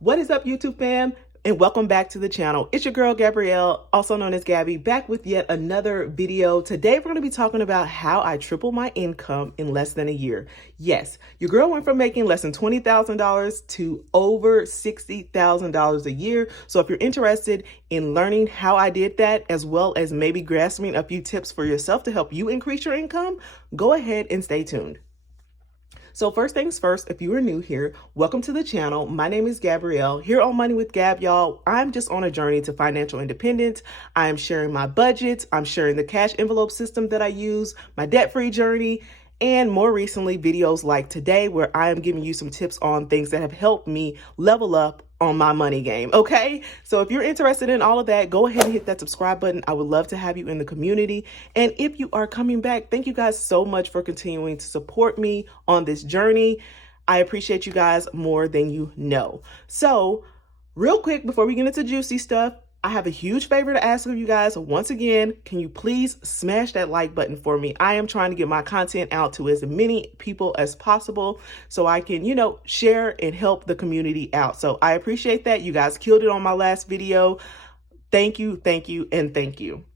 What is up, YouTube fam? And welcome back to the channel. It's your girl, Gabrielle, also known as Gabby, back with yet another video. Today, we're going to be talking about how I tripled my income in less than a year. Yes, your girl went from making less than $20,000 to over $60,000 a year. So if you're interested in learning how I did that, as well as maybe grasping a few tips for yourself to help you increase your income, go ahead and stay tuned. So first things first, if you are new here, welcome to the channel. My name is Gabrielle. Here on Money with Gab, y'all, I'm just on a journey to financial independence. I am sharing my budgets. I'm sharing the cash envelope system that I use, my debt-free journey, and more recently, videos like today, where I am giving you some tips on things that have helped me level up on my money game. Okay, so if you're interested in all of that, go ahead and hit that subscribe button. I would love to have you in the community. And if you are coming back, thank you guys so much for continuing to support me on this journey. I appreciate you guys more than you know. So real quick, before we get into juicy stuff, I have a huge favor to ask of you guys. Once again, can you please smash that like button for me? I am trying to get my content out to as many people as possible so I can, share and help the community out. So I appreciate that. You guys killed it on my last video. Thank you, thank you, and thank you.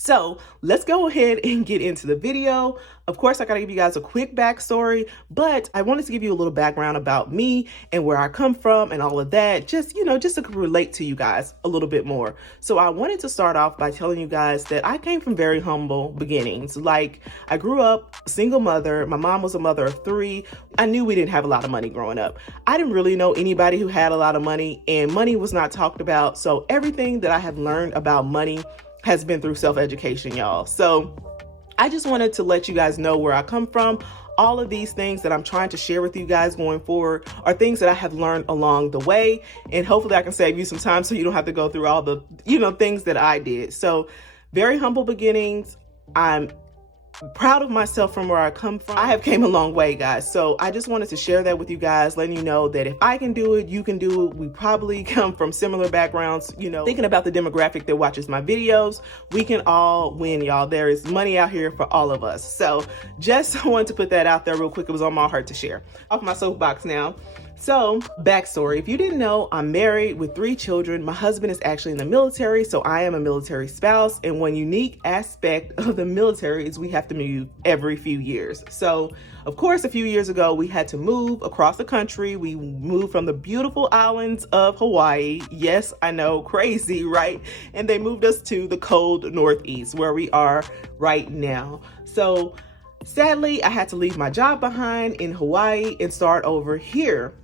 So let's go ahead and get into the video. Of course, I gotta give you guys a quick backstory, but I wanted to give you a little background about me and where I come from and all of that, just to relate to you guys a little bit more. So I wanted to start off by telling you guys that I came from very humble beginnings. Like, I grew up a single mother. My mom was a mother of three. I knew we didn't have a lot of money growing up. I didn't really know anybody who had a lot of money, and money was not talked about. So everything that I have learned about money has been through self-education, y'all. So I just wanted to let you guys know where I come from. All of these things that I'm trying to share with you guys going forward are things that I have learned along the way. And hopefully I can save you some time so you don't have to go through all the, things that I did. So very humble beginnings. I'm proud of myself from where I come from. I have came a long way, guys. So I just wanted to share that with you guys, letting you know that if I can do it, you can do it. We probably come from similar backgrounds, thinking about the demographic that watches my videos, we can all win, y'all. There is money out here for all of us. So just wanted to put that out there real quick. It was on my heart to share. Off my soapbox now. So, backstory, if you didn't know, I'm married with 3 children. My husband is actually in the military, so I am a military spouse. And one unique aspect of the military is we have to move every few years. So, of course, a few years ago, we had to move across the country. We moved from the beautiful islands of Hawaii. Yes, I know, crazy, right? And they moved us to the cold Northeast, where we are right now. So, sadly, I had to leave my job behind in Hawaii and start over here.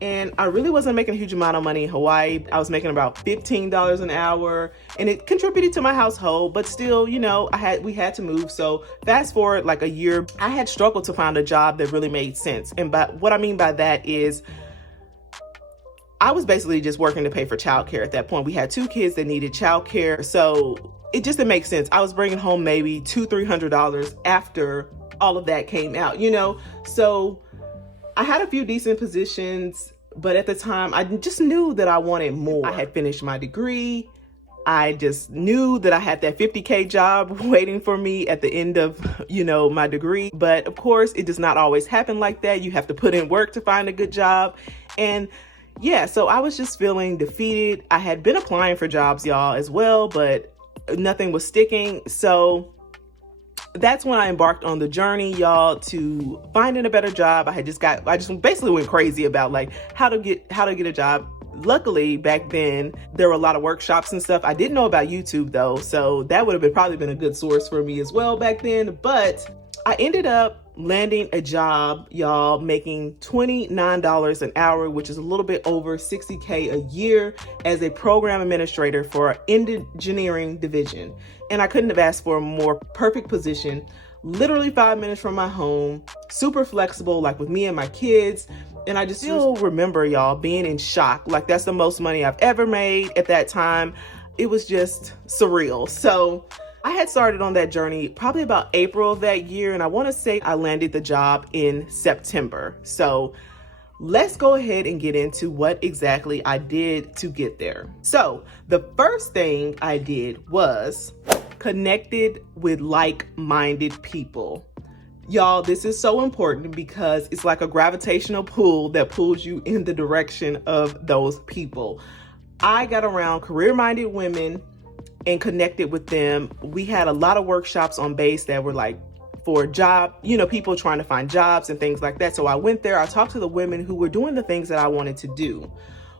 And I really wasn't making a huge amount of money in Hawaii. I was making about $15 an hour, and it contributed to my household, but still, we had to move. So fast forward like a year, I had struggled to find a job that really made sense. And what I mean by that is I was basically just working to pay for childcare at that point. We had 2 kids that needed childcare. So it just didn't make sense. I was bringing home maybe $200-300 after all of that came out, So I had a few decent positions, but at the time I just knew that I wanted more. I had finished my degree. I just knew that I had that 50K job waiting for me at the end of, my degree. But of course, it does not always happen like that. You have to put in work to find a good job. And yeah, so I was just feeling defeated. I had been applying for jobs, y'all, as well, but nothing was sticking. So that's when I embarked on the journey, y'all, to finding a better job. I just basically went crazy about like how to get a job. Luckily, back then, there were a lot of workshops and stuff. I didn't know about YouTube though, so that would have probably been a good source for me as well back then. But I ended up landing a job, y'all, making $29 an hour, which is a little bit over $60K a year, as a program administrator for our engineering division. And I couldn't have asked for a more perfect position. Literally 5 minutes from my home, super flexible, like with me and my kids. And I just still remember, y'all, being in shock. Like, that's the most money I've ever made at that time. It was just surreal. So I had started on that journey probably about April of that year, and I want to say I landed the job in September. So let's go ahead and get into what exactly I did to get there. So the first thing I did was connected with like-minded people. Y'all, this is so important because it's like a gravitational pull that pulls you in the direction of those people. I got around career-minded women and connected with them. We had a lot of workshops on base that were like for job, people trying to find jobs and things like that. So I went there, I talked to the women who were doing the things that I wanted to do.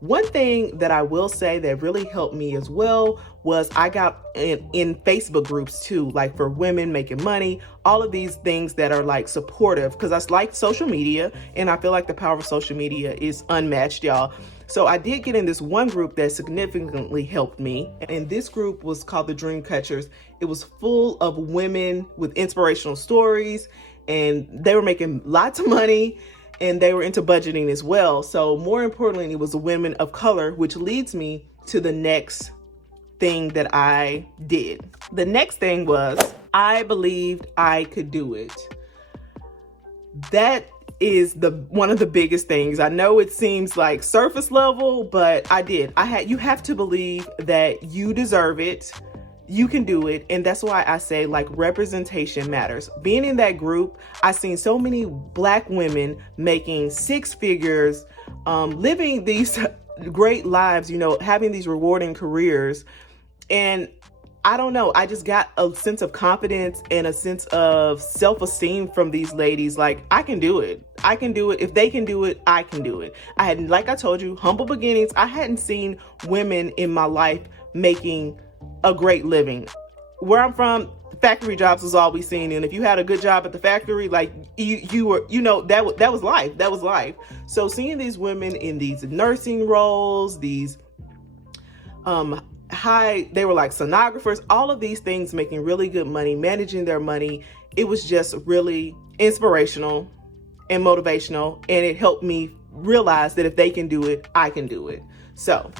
One thing that I will say that really helped me as well was I got in Facebook groups too, like for women making money, all of these things that are like supportive, because I like social media and I feel like the power of social media is unmatched, y'all. So I did get in this one group that significantly helped me. And this group was called the Dream Catchers. It was full of women with inspirational stories, and they were making lots of money, and they were into budgeting as well. So more importantly, it was women of color, which leads me to the next thing that I did. The next thing was I believed I could do it. That is one of the biggest things. I know it seems like surface level, but I did. You have to believe that you deserve it. You can do it. And that's why I say like representation matters. Being in that group, I've seen so many Black women making six figures, living these great lives, having these rewarding careers. And I don't know, I just got a sense of confidence and a sense of self-esteem from these ladies. Like, I can do it. I can do it. If they can do it, I can do it. I had, like I told you, humble beginnings. I hadn't seen women in my life making a great living. Where I'm from, factory jobs was all we seen. And if you had a good job at the factory, like you were, that was life. That was life. So seeing these women in these nursing roles, these, they were like sonographers, all of these things, making really good money, managing their money. It was just really inspirational and motivational. And it helped me realize that if they can do it, I can do it. So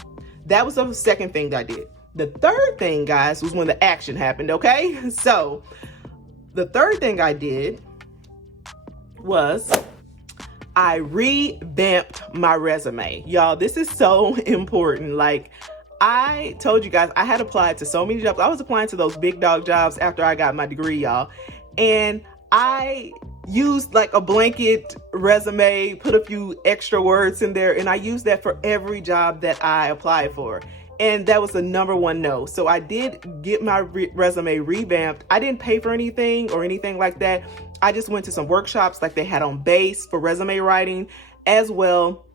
that was the second thing that I did. The third thing, guys, was when the action happened. Okay. So the third thing I did was I revamped my resume. Y'all, this is so important. Like, I told you guys, I had applied to so many jobs. I was applying to those big dog jobs after I got my degree, y'all. And I used like a blanket resume, put a few extra words in there, and I used that for every job that I applied for. And that was the number one no. So I did get my resume revamped. I didn't pay for anything or anything like that. I just went to some workshops like they had on base for resume writing, as well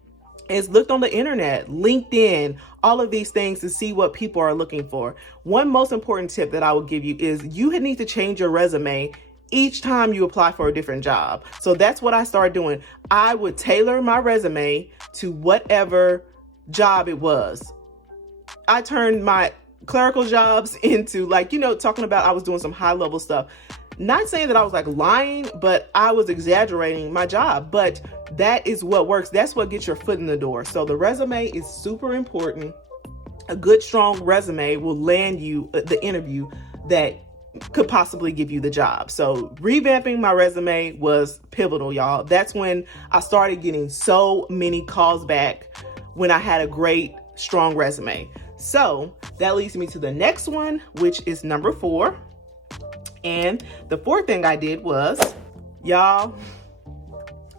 as looked on the internet, LinkedIn, all of these things to see what people are looking for. One most important tip that I will give you is you need to change your resume each time you apply for a different job. So that's what I started doing. I would tailor my resume to whatever job it was. I turned my clerical jobs into like, talking about I was doing some high level stuff. Not saying that I was like lying, but I was exaggerating my job. But that is what works. That's what gets your foot in the door. So the resume is super important. A good, strong resume will land you the interview that could possibly give you the job. So revamping my resume was pivotal, y'all. That's when I started getting so many calls back when I had a great, strong resume. So that leads me to the next one, which is number 4. And the fourth thing I did was, y'all,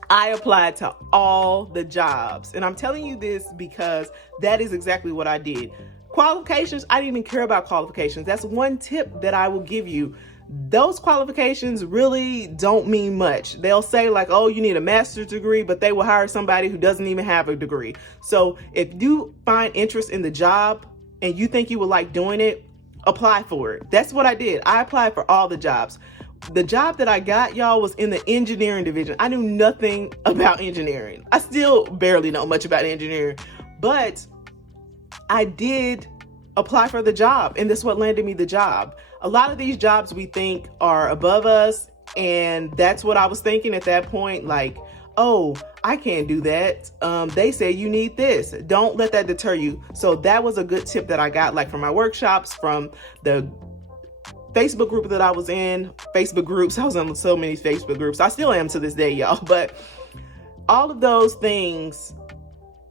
I applied to all the jobs. And I'm telling you this because that is exactly what I did. Qualifications, I didn't even care about qualifications. That's one tip that I will give you. Those qualifications really don't mean much. They'll say like, oh, you need a master's degree, but they will hire somebody who doesn't even have a degree. So if you find interest in the job and you think you would like doing it, apply for it. That's what I did. I applied for all the jobs. The job that I got, y'all, was in the engineering division. I knew nothing about engineering. I still barely know much about engineering, but I did apply for the job, and that's what landed me the job. A lot of these jobs we think are above us, and that's what I was thinking at that point, like, oh, I can't do that. They say you need this. Don't let that deter you. So that was a good tip that I got, like from my workshops, from the Facebook group that I was in, Facebook groups. I was in so many Facebook groups. I still am to this day, y'all. But all of those things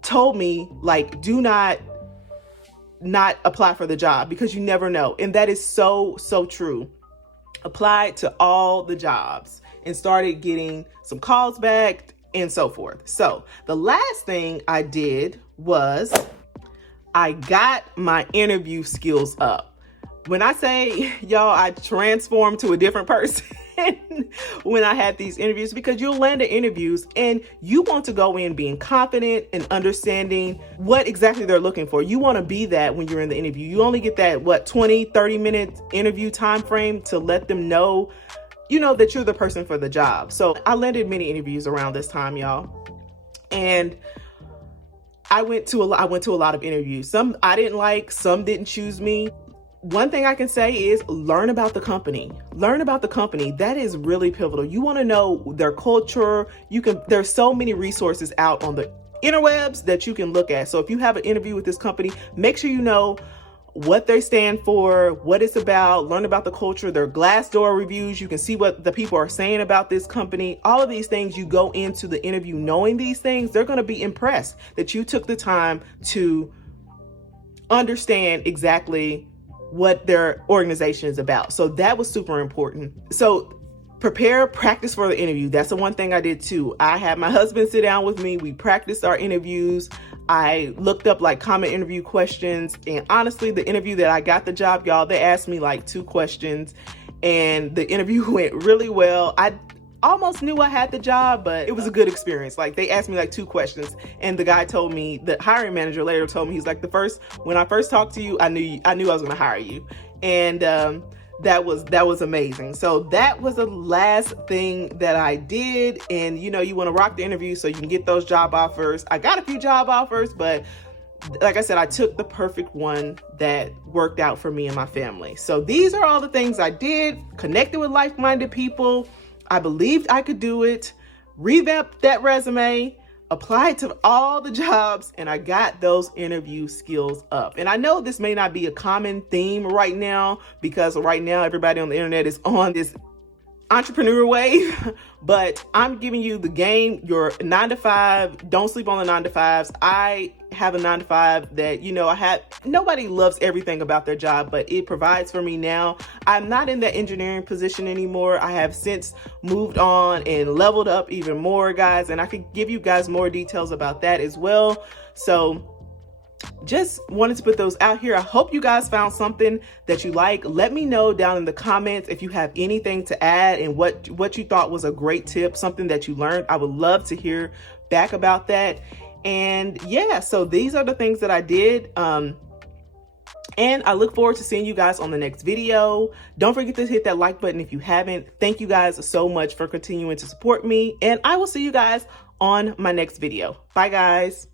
told me, like, do not apply for the job because you never know. And that is so, so true. Apply to all the jobs. and started getting some calls back and so forth. So the last thing I did was I got my interview skills up. When I say, y'all, I transformed to a different person when I had these interviews, because you'll land the interviews and you want to go in being confident and understanding what exactly they're looking for. You want to be that when you're in the interview. You only get that, 20, 30 minute interview time frame to let them know, that you're the person for the job. So I landed many interviews around this time, y'all. And I went to a lot of interviews. Some I didn't like, some didn't choose me. One thing I can say is learn about the company. Learn about the company. That is really pivotal. You want to know their culture. There's so many resources out on the interwebs that you can look at. So if you have an interview with this company, make sure you know what they stand for, what it's about, learn about the culture, their Glassdoor reviews. You can see what the people are saying about this company. All of these things, you go into the interview knowing these things, they're going to be impressed that you took the time to understand exactly what their organization is about. So that was super important. So practice for the interview. That's the one thing I did too. I had my husband sit down with me. We practiced our interviews. I looked up common interview questions. And honestly, the interview that I got the job, y'all, they asked me 2 questions and the interview went really well. I almost knew I had the job, but it was a good experience. They asked me 2 questions and the guy told me, the hiring manager later told me, he's like, when I first talked to you, I knew I was going to hire you. And, that was amazing. So that was the last thing that I did. And you want to rock the interview so you can get those job offers. I got a few job offers, but like I said, I took the perfect one that worked out for me and my family. So these are all the things I did. Connected with like-minded people. I believed I could do it, revamped that resume, applied to all the jobs, and I got those interview skills up. And I know this may not be a common theme right now, because right now everybody on the internet is on this entrepreneur wave, but I'm giving you the game. Your 9 to 5, don't sleep on the 9 to 5s. I have a 9 to 5 that, nobody loves everything about their job, but it provides for me now. I'm not in that engineering position anymore. I have since moved on and leveled up even more, guys, and I could give you guys more details about that as well. So just wanted to put those out here. I hope you guys found something that you like. Let me know down in the comments if you have anything to add and what you thought was a great tip, something that you learned. I would love to hear back about that. And yeah, so these are the things that I did. And I look forward to seeing you guys on the next video. Don't forget to hit that like button if you haven't. Thank you guys so much for continuing to support me. And I will see you guys on my next video. Bye, guys.